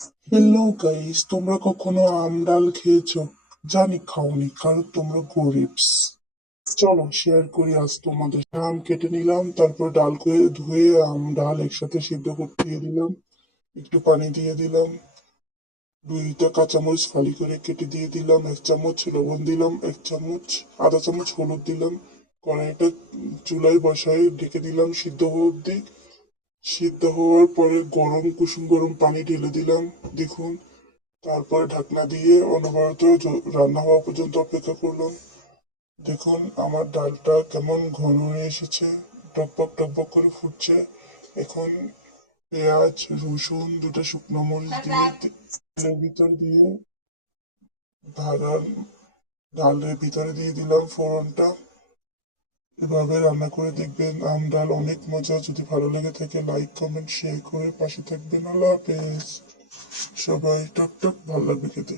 Hello guys, তোমরা কখনো আম ডাল খেয়েছো? জানি খাওনি, কারণ তোমরা গরিবস। চলো শেয়ার করি আজ তোমাদের সাথে। আম কেটে নিলাম, তারপর ডাল করে ধুয়ে আম ডাল একসাথে সিদ্ধ করতে দিয়ে দিলাম। একটু পানি দিয়ে দিলাম, দুইটা কাঁচামরিচ ফালি করে কেটে দিয়ে দিলাম, 1 চামচ লবণ দিলাম, 1 চামচ আধা চামচ হলুদ দিলাম। কড়াইটা চুলায় বসায় ঢেকে দিলাম সিদ্ধ হওয়া অব্দি। সিদ্ধ হওয়ার পরে কুসুম গরম পানি ঢেলে দিলাম। দেখুন, তারপরে ঢাকনা দিয়ে অনবরত রান্না হওয়া পর্যন্ত অপেক্ষা করলাম। দেখুন আমার ডালটা কেমন ঘন হয়ে এসেছে, টকবক টকবক করে ফুটছে। এখন পেঁয়াজ, রসুন, দুটো শুকনো মরিচ দিয়ে তেলের ভিতর দিয়ে ভাজা ডালের ভিতরে দিয়ে দিলাম ফোড়নটা। এভাবে রান্না করে দেখবেন, আম ডাল অনেক মজা। যদি ভালো লেগে থাকে লাইক কমেন্ট শেয়ার করে পাশে থাকবেন। আল্লাহ হাফেজ। সবাই টক টক, ভালো লাগবে খেতে।